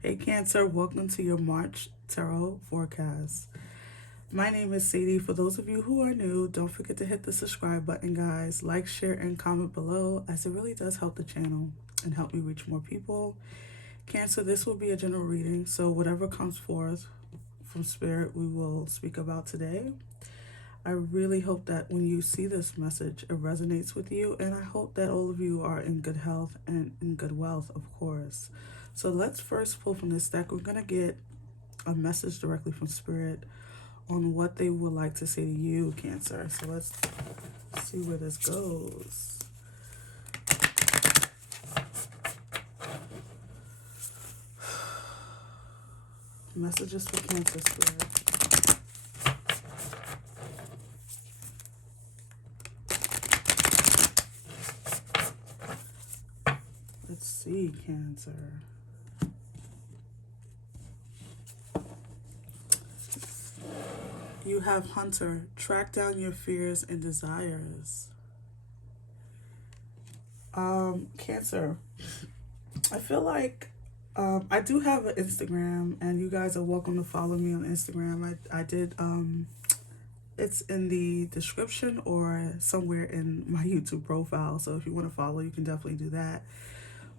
Hey Cancer, welcome to your March Tarot forecast. My name is Sadie. For those of you who are new, don't forget to hit the subscribe button, guys. Like, share, and comment below, as it really does help the channel and help me reach more people. Cancer, this will be a general reading, so whatever comes forth from Spirit, we will speak about today. I really hope that when you see this message, it resonates with you, and I hope that all of you are in good health and in good wealth, of course. So let's first pull from this deck. We're going to get a message directly from Spirit on what they would like to say to you, Cancer. So let's see where this goes. Messages for Cancer, Spirit. Let's see, Cancer. You have Hunter. Track down your fears and desires. Cancer. I feel like I do have an Instagram, and you guys are welcome to follow me on Instagram. I did, it's in the description or somewhere in my YouTube profile. So if you want to follow, you can definitely do that.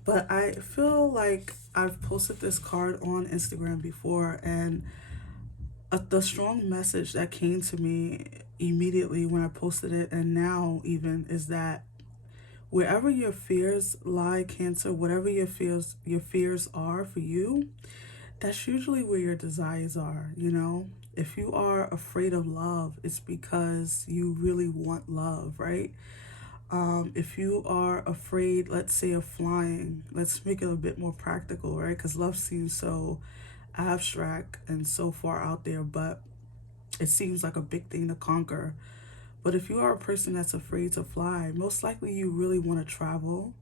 But I feel like I've posted this card on Instagram before, and the strong message that came to me immediately when I posted it, and now even, is that wherever your fears lie, Cancer, whatever your fears are for you, that's usually where your desires are, you know? If you are afraid of love, it's because you really want love, right? If you are afraid, let's say, of flying, let's make it a bit more practical, right? Because love seems so abstract and so far out there, but it seems like a big thing to conquer. But if you are a person that's afraid to fly, most likely you really want to travel.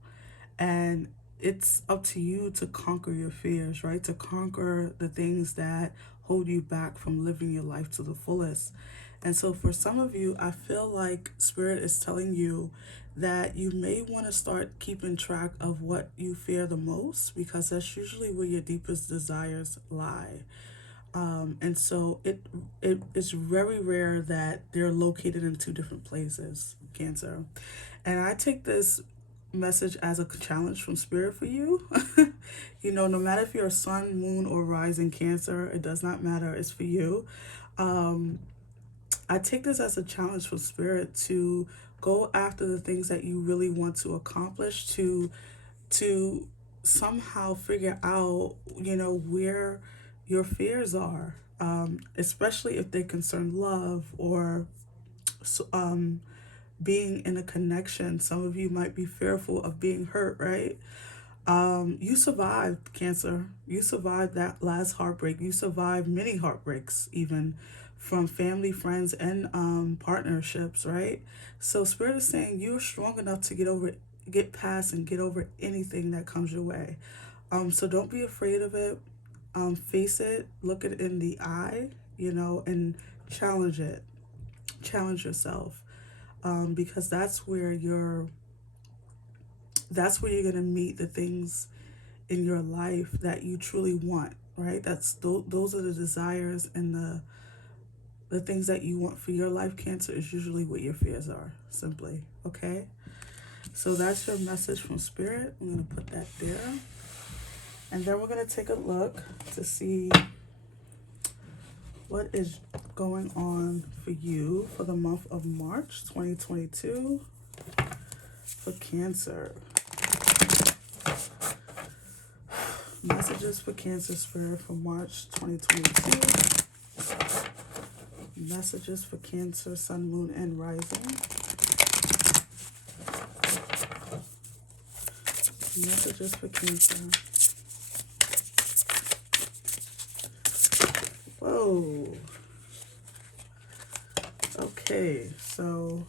And it's up to you to conquer your fears, right? To conquer the things that hold you back from living your life to the fullest. And so for some of you, I feel like Spirit is telling you that you may want to start keeping track of what you fear the most, because that's usually where your deepest desires lie. And so it is very rare that they're located in two different places, Cancer. And I take this message as a challenge from Spirit for you. You know, no matter if you're a sun, moon, or rising Cancer, it does not matter. It's for you. I take this as a challenge from Spirit to go after the things that you really want to accomplish, to somehow figure out, you know, where your fears are, especially if they concern love or being in a connection. Some of you might be fearful of being hurt, right? You survived, Cancer. You survived that last heartbreak. You survived many heartbreaks, even from family, friends, and partnerships, right? So Spirit is saying you're strong enough to get past and get over anything that comes your way. So don't be afraid of it. Face it, look it in the eye, you know, and challenge it. Challenge yourself, because that's where you're gonna meet the things in your life that you truly want, right? Those are the desires and the things that you want for your life. Cancer is usually what your fears are, simply. Okay, so that's your message from Spirit. I'm gonna put that there, and then we're gonna take a look to see what is going on for you for the month of March 2022 for Cancer. Messages for Cancer, Spirit, for March 2022. Messages for Cancer, Sun, Moon, and Rising. Messages for Cancer. Whoa. Okay, so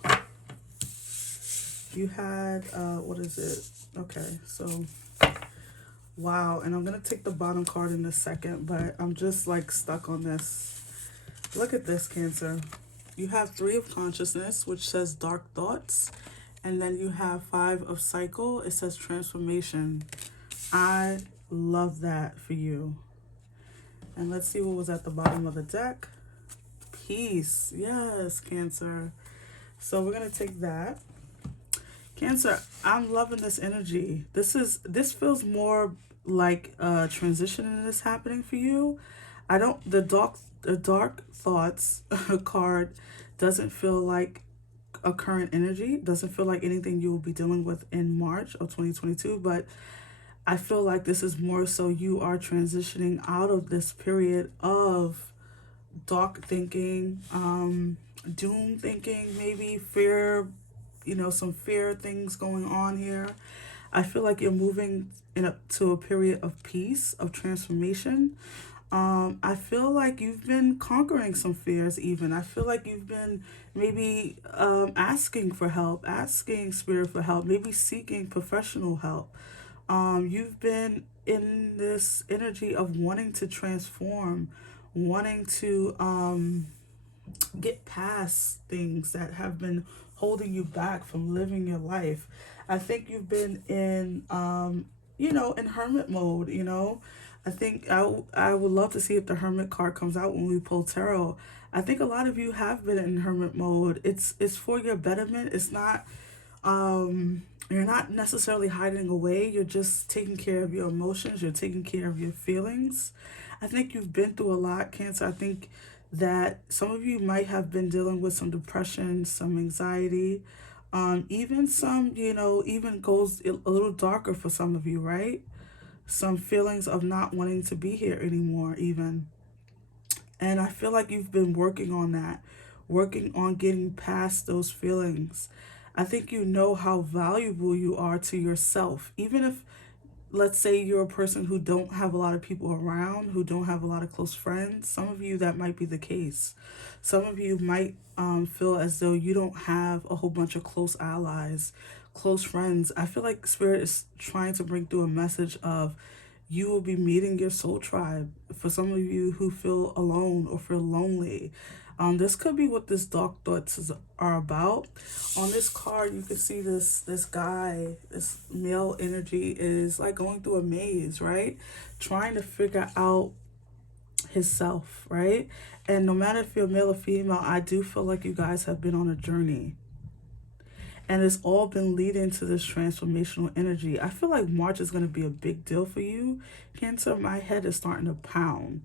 you had, what is it? Okay, so, wow. And I'm going to take the bottom card in a second, but I'm just like stuck on this. Look at this, Cancer. You have 3 of Consciousness, which says dark thoughts. And then you have 5 of Cycle. It says transformation. I Love that for you. And let's see what was at the bottom of the deck. Peace. Yes, Cancer. So we're going to take that. Cancer, I'm loving this energy. This feels more like a transition is happening for you. I don't the dark thoughts card doesn't feel like a current energy. Doesn't feel like anything you will be dealing with in March of 2022, but I feel like this is more so you are transitioning out of this period of dark thinking, doom thinking, maybe fear, some fear things going on here. I feel like you're moving to a period of peace, of transformation. I feel like you've been conquering some fears, even. I feel like you've been maybe asking for help, asking spirit for help, maybe seeking professional help. You've been in this energy of wanting to transform, wanting to get past things that have been holding you back from living your life. I think you've been in hermit mode, I think I would love to see if the hermit card comes out when we pull tarot. I think a lot of you have been in hermit mode. It's for your betterment. It's not you're not necessarily hiding away. You're just taking care of your emotions. You're taking care of your feelings. I think you've been through a lot, Cancer. I think that some of you might have been dealing with some depression, some anxiety, even some, even goes a little darker for some of you, right? Some feelings of not wanting to be here anymore, even. And I feel like you've been working on that, working on getting past those feelings. I think you know how valuable you are to yourself. Even if, let's say, you're a person who don't have a lot of people around, who don't have a lot of close friends, some of you that might be the case. Some of you might feel as though you don't have a whole bunch of close allies, close friends. I feel like Spirit is trying to bring through a message of you will be meeting your soul tribe. For some of you who feel alone or feel lonely, this could be what this dark thoughts are about. On this card, you can see this guy, this male energy is like going through a maze, right? Trying to figure out his self, right? And no matter if you're male or female, I do feel like you guys have been on a journey. And it's all been leading to this transformational energy. I feel like March is going to be a big deal for you, Cancer. My head is starting to pound.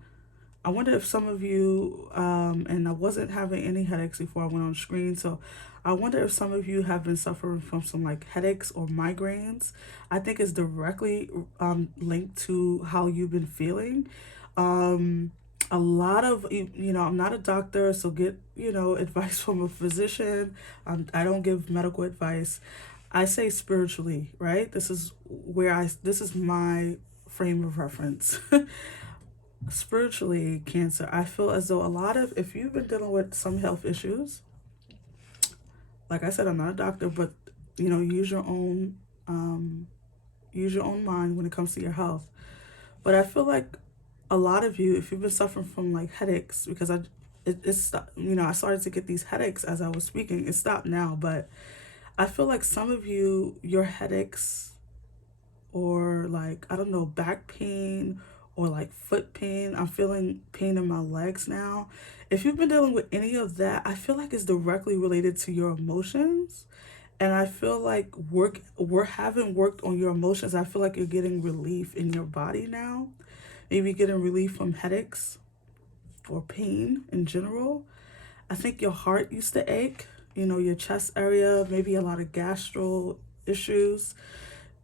I wonder if some of you, and I wasn't having any headaches before I went on screen, so I wonder if some of you have been suffering from some like headaches or migraines. I think it's directly linked to how you've been feeling. A lot of, I'm not a doctor, so get, advice from a physician. I don't give medical advice. I say spiritually, right? This is my frame of reference. Spiritually, Cancer, I feel as though if you've been dealing with some health issues, like I said, I'm not a doctor, but use your own mind when it comes to your health. But I feel like a lot of you, if you've been suffering from like headaches, because I started to get these headaches as I was speaking. It stopped now, but I feel like some of you, your headaches, or like, I don't know, back pain or like foot pain. I'm feeling pain in my legs now. If you've been dealing with any of that, I feel like it's directly related to your emotions. And I feel like we're having worked on your emotions. I feel like you're getting relief in your body now. Maybe getting relief from headaches or pain in general. I think your heart used to ache, your chest area, maybe a lot of gastro issues.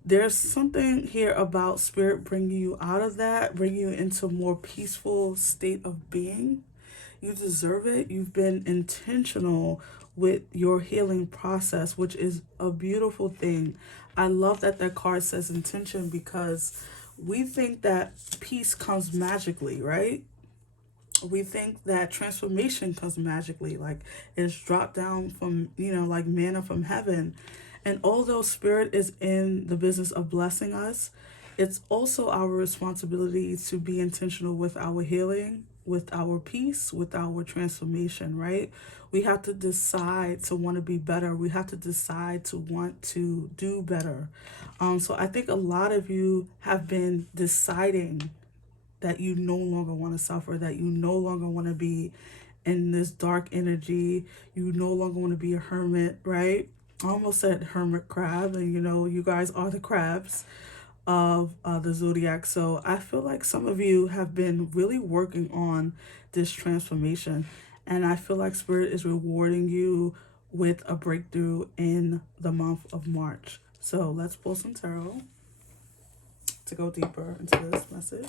There's something here about Spirit bringing you out of that, bringing you into a more peaceful state of being. You deserve it. You've been intentional with your healing process, which is a beautiful thing. I love that card says intention, because we think that peace comes magically, right? We think that transformation comes magically, like it's dropped down from, like manna from heaven. And although Spirit is in the business of blessing us, it's also our responsibility to be intentional with our healing, with our peace, with our transformation, right? We have to decide to want to be better. We have to decide to want to do better. So I think a lot of you have been deciding that you no longer want to suffer, that you no longer want to be in this dark energy. You no longer want to be a hermit, right? I almost said hermit crab, and you guys are the crabs of the zodiac. So I feel like some of you have been really working on this transformation, and I feel like Spirit is rewarding you with a breakthrough in the month of March. So let's pull some tarot to go deeper into this message.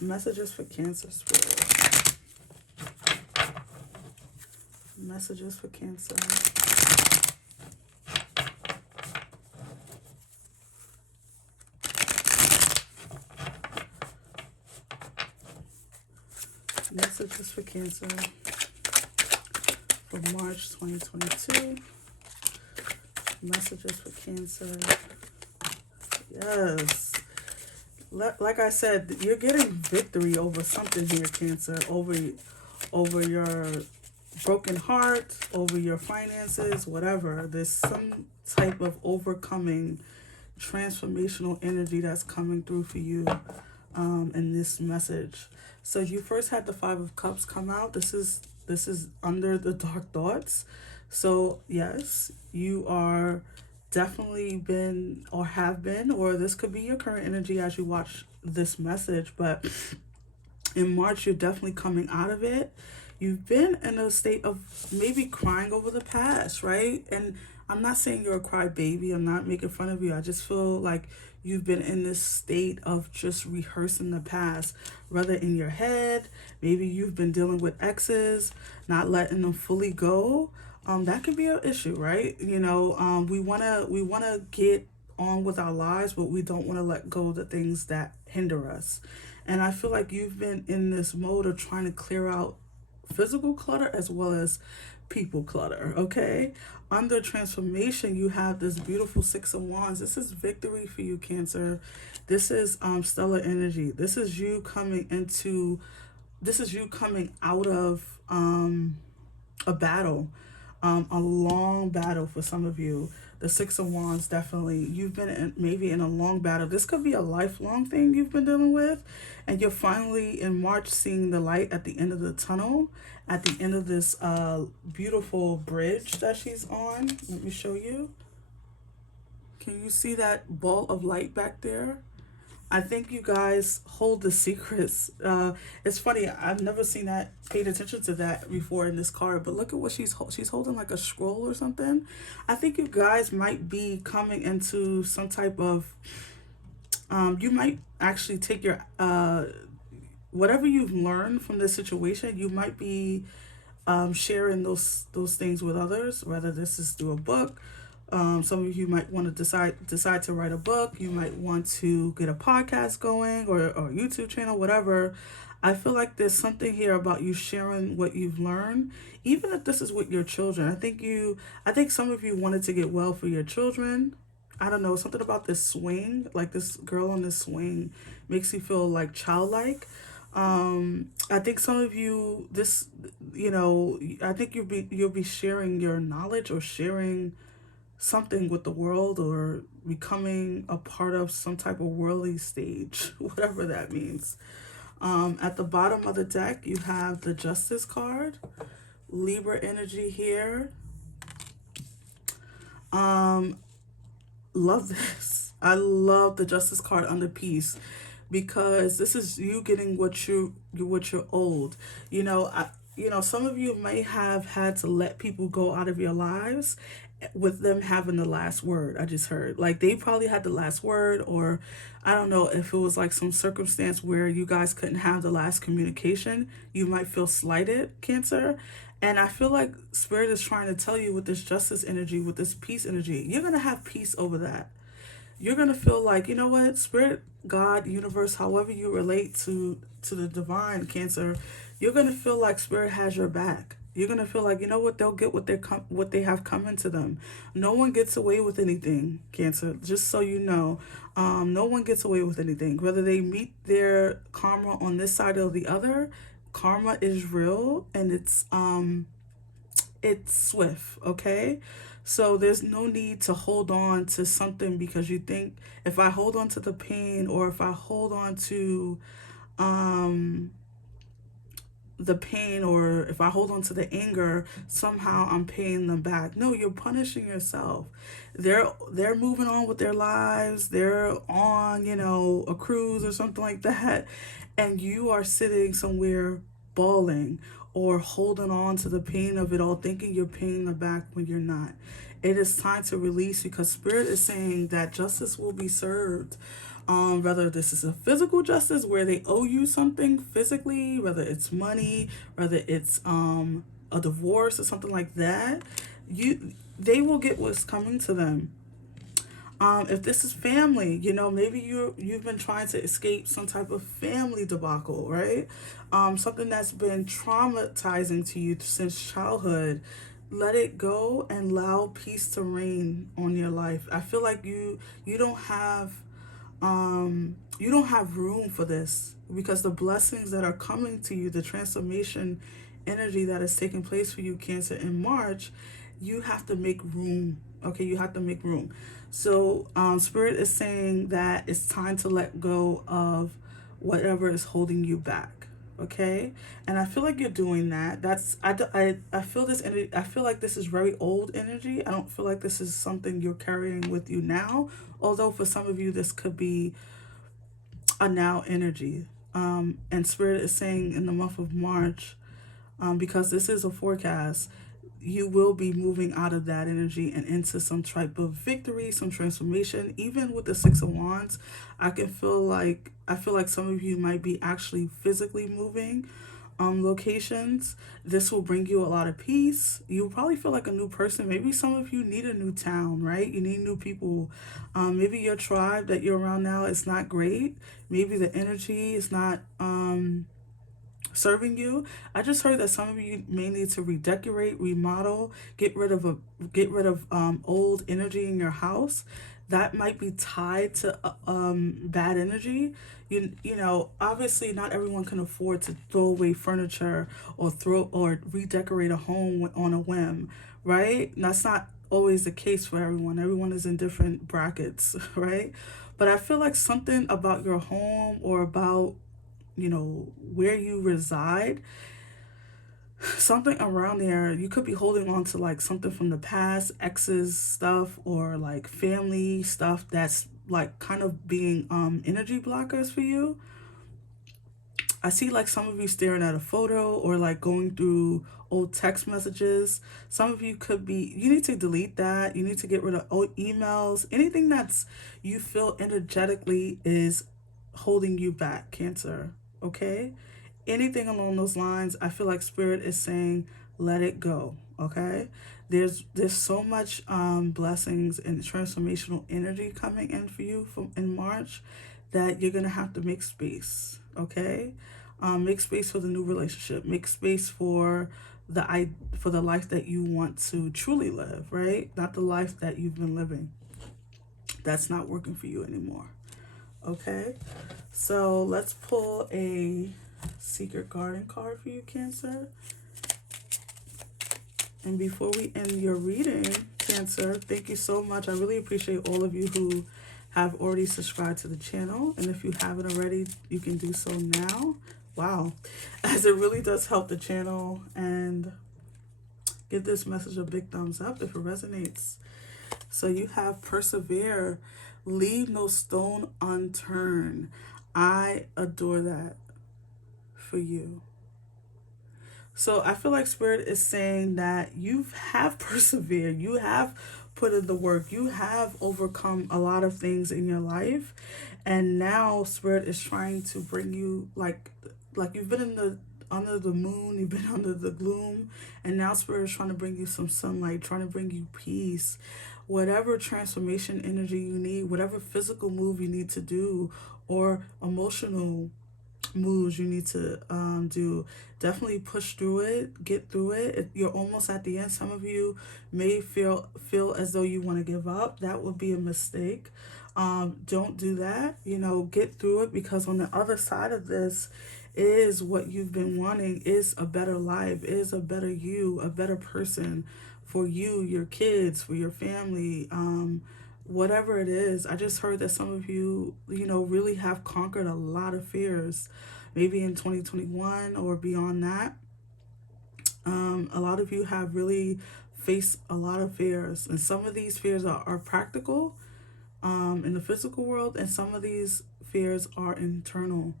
Messages for Cancer, Spirit. Messages for Cancer. Messages for Cancer for March 2022. Messages for Cancer. Yes. Like I said, you're getting victory over something here, Cancer. Over your broken heart, over your finances, whatever. There's some type of overcoming transformational energy that's coming through for you in this message. So you first had the Five of Cups come out. This is under the Dark Thoughts. So yes, you are definitely been or have been, or this could be your current energy as you watch this message, but in March you're definitely coming out of it. You've been in a state of maybe crying over the past, right? And I'm not saying you're a crybaby. I'm not making fun of you. I just feel like you've been in this state of just rehearsing the past, whether in your head, maybe you've been dealing with exes, not letting them fully go. That could be an issue, right? We wanna get on with our lives, but we don't want to let go of the things that hinder us. And I feel like you've been in this mode of trying to clear out physical clutter as well as people clutter, okay? Under transformation, you have this beautiful Six of Wands. This is victory for you, Cancer. This is stellar energy. This is you coming out of a battle, a long battle for some of you. The Six of Wands, definitely. You've been maybe in a long battle. This could be a lifelong thing you've been dealing with. And you're finally, in March, seeing the light at the end of the tunnel, at the end of this beautiful bridge that she's on. Let me show you. Can you see that ball of light back there? I think you guys hold the secrets. It's funny. I've never seen that, paid attention to that before in this card. But look at what she's holding, like a scroll or something. I think you guys might be coming into some type of. You might actually take your whatever you've learned from this situation. You might be sharing those things with others. Whether this is through a book. Some of you might want to decide to write a book. You might want to get a podcast going or a YouTube channel, whatever. I feel like there's something here about you sharing what you've learned, even if this is with your children. I think some of you wanted to get well for your children. I don't know, something about this swing, like this girl on this swing makes you feel like childlike. I think some of you, I think you'll be sharing your knowledge or sharing something with the world or becoming a part of some type of worldly stage, whatever that means. At the bottom of the deck, you have the Justice card, Libra energy here. Love this. I love the Justice card under Peace because this is you getting what you're owed. Some of you may have had to let people go out of your lives with them having the last word. I just heard like they probably had the last word, or I don't know if it was like some circumstance where you guys couldn't have the last communication. You might feel slighted, Cancer. And I feel like Spirit is trying to tell you with this Justice energy, with this Peace energy, you're going to have peace over that. You're going to feel like, you know what, Spirit, God, universe, however you relate to the divine, Cancer, you're going to feel like Spirit has your back. You're gonna feel like, you know what, they'll get what they have coming to them. No one gets away with anything, Cancer. Just so you know, no one gets away with anything. Whether they meet their karma on this side or the other, karma is real, and it's swift. Okay, so there's no need to hold on to something because you think, if I hold on to the pain, or if I hold on to um the pain, or if I hold on to the anger, somehow I'm paying them back. No, you're punishing yourself. They're moving on with their lives. They're on, a cruise or something like that. And you are sitting somewhere bawling or holding on to the pain of it all, thinking you're paying them back when you're not. It is time to release, because Spirit is saying that justice will be served. Whether this is a physical justice where they owe you something physically, whether it's money, whether it's a divorce or something like that, they will get what's coming to them. If this is family, maybe you've been trying to escape some type of family debacle, right? Something that's been traumatizing to you since childhood. Let it go and allow peace to reign on your life. I feel like you don't have room for this, because the blessings that are coming to you, the transformation energy that is taking place for you, Cancer, in March, you have to make room. Okay, you have to make room. So Spirit is saying that it's time to let go of whatever is holding you back. Okay, and I feel like you're doing that. I feel this energy. I feel like this is very old energy. I don't feel like this is something you're carrying with you now, although for some of you this could be a now energy. And Spirit is saying in the month of March, because this is a forecast, you will be moving out of that energy and into some type of victory, some transformation. Even with the Six of Wands, I feel like some of you might be actually physically moving locations. This will bring you a lot of peace. You'll probably feel like a new person. Maybe some of you need a new town, right? You need new people. Maybe your tribe that you're around now is not great. Maybe the energy is not serving you. I just heard that some of you may need to redecorate, remodel, get rid of old energy in your house that might be tied to bad energy. Obviously not everyone can afford to throw away furniture or redecorate a home on a whim, right? That's not always the case for everyone. Everyone is in different brackets, right? But I feel like something about your home, or about where you reside, something around there, you could be holding on to like something from the past, exes stuff, or like family stuff that's like kind of being energy blockers for you. I see like some of you staring at a photo, or like going through old text messages. Some of you you need to delete that. You need to get rid of old emails, anything that's you feel energetically is holding you back, Cancer. Okay, anything along those lines, I feel like Spirit is saying let it go. Okay, there's so much blessings and transformational energy coming in for you in March, that you're gonna have to make space. Okay, make space for the new relationship. Make space for the life that you want to truly live. Right, not the life that you've been living. That's not working for you anymore. Okay, so let's pull a Secret Garden card for you, Cancer. And before we end your reading, Cancer, thank you so much. I really appreciate all of you who have already subscribed to the channel. And if you haven't already, you can do so now. Wow, as it really does help the channel. And give this message a big thumbs up if it resonates. So you have persevere, leave no stone unturned. I adore that for you. So I feel like Spirit is saying that you have persevered, you have put in the work, you have overcome a lot of things in your life, and now Spirit is trying to bring you like you've been in the under the moon, you've been under the gloom, and now Spirit is trying to bring you some sunlight, trying to bring you peace. Whatever transformation energy you need, whatever physical move you need to do, or emotional moves you need to do. Definitely push through it, get through it. You're almost at the end. Some of you may feel as though you want to give up. That would be a mistake. Don't do that. You know, get through it, because on the other side of this is what you've been wanting, is a better life, is a better you, a better person for you, your kids, for your family. Whatever it is. I just heard that some of you, you know, really have conquered a lot of fears, maybe in 2021 or beyond that. A lot of you have really faced a lot of fears, and some of these fears are practical in the physical world, and some of these fears are internal.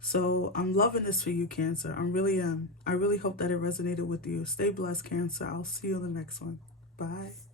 So I'm loving this for you, Cancer. I really am. I really hope that it resonated with you. Stay blessed, Cancer. I'll see you in the next one. Bye.